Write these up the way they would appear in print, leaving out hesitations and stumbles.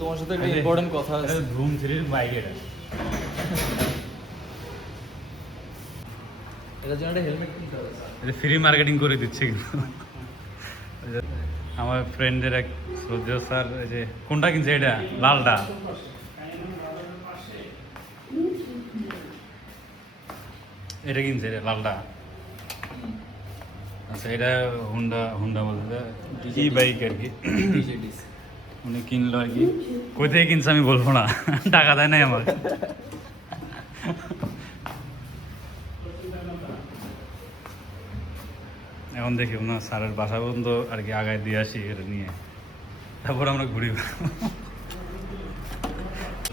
তোমার সাথে একটা ইম্পর্টেন্ট কথা আছে। ধুম 3 বাইক এটার জন্য একটা হেলমেট কিনতে হবে। এটা ফ্রি মার্কেটিং করে দিচ্ছে কিন্তু আমার ফ্রেন্ডের এক শ্রদ্ধেয় স্যার এই যে কোনটা কিনছে এটা লালটা এটা কিনছে এটা লালটা আচ্ছা এটা হুন্ডা হুন্ডা বলতে ই বাইক আর কি উনি কিনলো আর কি কই থেকে কিনছে আমি বলবো না টাকা দেয় নাই আমার এখন দেখি ওনার স্যারের বাসা পর্যন্ত আর কি আগায় দিয়ে আসি এটা নিয়ে তারপর আমরা ঘুরি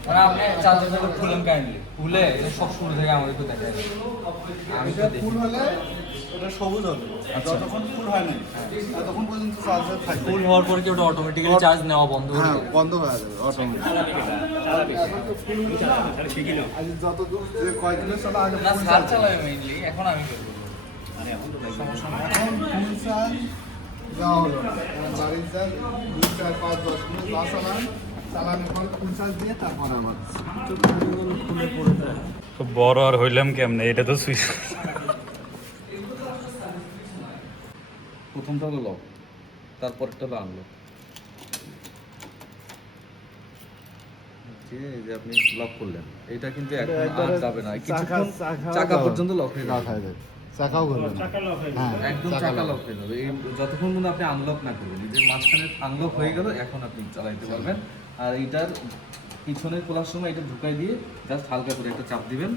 মানে আপনি চার্জারটা খুলেন কাইন্ডলি খুলে এটা সব শুরু থেকে আমাদের একটু দেখাই আমি তো ফুল হলে ওটা সবুজ হবে যতক্ষণ ফুল হয় না ততক্ষণ পর্যন্ত চার্জার থাকবে ফুল হওয়ার পরে কি ওটা অটোমেটিক্যালি চার্জ নেওয়া বন্ধ হয়ে যাবে? বন্ধ হয়ে যাবে অটোমেটিক আর যত দূর যে কয় কিলো চলা আগে না স্যার চালাবে মেইনলি এখন আমি করবো এখন ফুল চার্জ দেওয়া হলো বাড়ির চার্জ 2 4 5 10 মিনিট না চালানোর পর ফুল চার্জ দিয়ে তারপর আমার খুলে পড়ে যায় খুব বড় আর হইলাম কেমনে এটা তো সুইচ প্রথমটা হলো লক তারপরটা হলো আনলক এই যে আপনি লক করলেন এটা কিন্তু এখন আর যাবে না কিছুক্ষণ চাকা পর্যন্ত লক হয়ে যাবে চাকাও করবে হ্যাঁ একদম চাকা লক হয়ে যাবে এই যতক্ষণ পর্যন্ত আপনি আনলক না করবেন এই যে মাঝখানে আনলক হয়ে গেল এখন আপনি চালাইতে পারবেন আর এইটার পিছনে খোলার সময় এটা ঢুকাই দিয়ে জাস্ট হালকা করে একটা চাপ দিবেন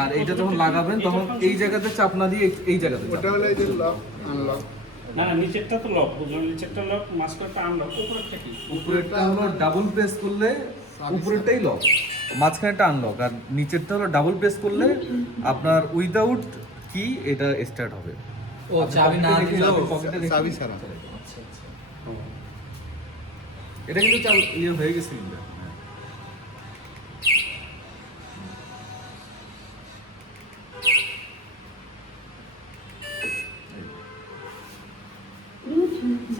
আর এইটা যখন লাগাবেন তখন এই জায়গাতে চাপ না দিয়ে এই জায়গাতে ওটা হলো এই যে লক আনলক না না নিচেরটা তো লক বুঝলেন নিচেরটা লক মাঝখানটা আনলক উপরেরটা কি উপরেরটা হলো ডাবল প্রেস করলে উপরেরটাই লক মাঝখানেটা আনলক আর নিচেরটা হলো ডাবল প্রেস করলে আপনার উইদাউট কি এটা স্টার্ট হবে ও চাবি না দিলেও পকেটে রেখে চাবি ছাড়া আচ্ছা আচ্ছা এটা কিন্তু চাল ইয়ে হয়ে গেছে কিন্তু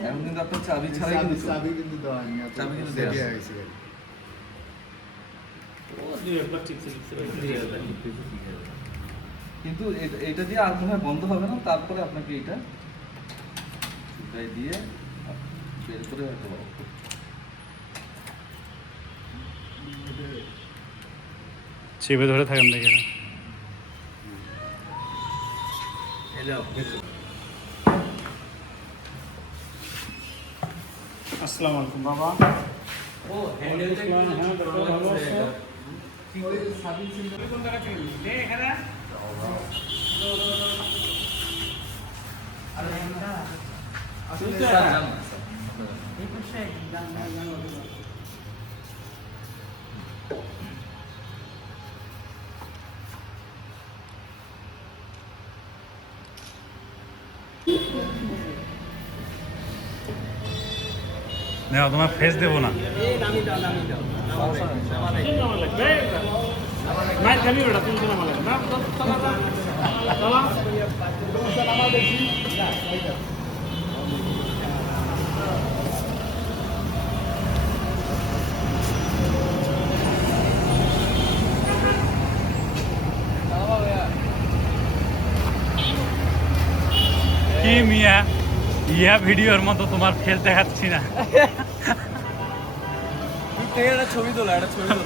এখন কিন্তু আপনার চাবি ছাড়াই কিন্তু চাবি কিন্তু দেওয়া হয়নি চাবি কিন্তু দেওয়া দেয়া হয়েছে ও দুই একবার ঠিক কিন্তু এটা দিয়ে আর মনে হয় বন্ধ হবে না তারপরে আপনাকে এটা দিয়ে বের করে রাখতে পারবো চেপে ধরে থাকেন দেখে আসসালামু আলাইকুম বাবা ও হ্যান্ডেলটা ভালো আছে কি করে সাবিন সিল কোন জায়গা থেকে দে এখানে আসলে এই পাশে না তোমার ফেস দেবো না মাইর খাবি ওটা তুমি তো আমার না চলা কি মিয়া ইয়া ভিডিওর মতো তোমার ফেস দেখাচ্ছি না একটা ছবি তোলা একটা ছবি তোলা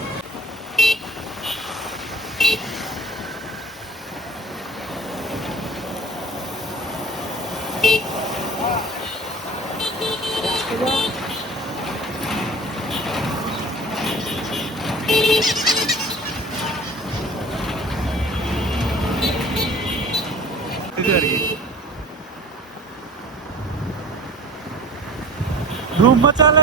धूम मचा ले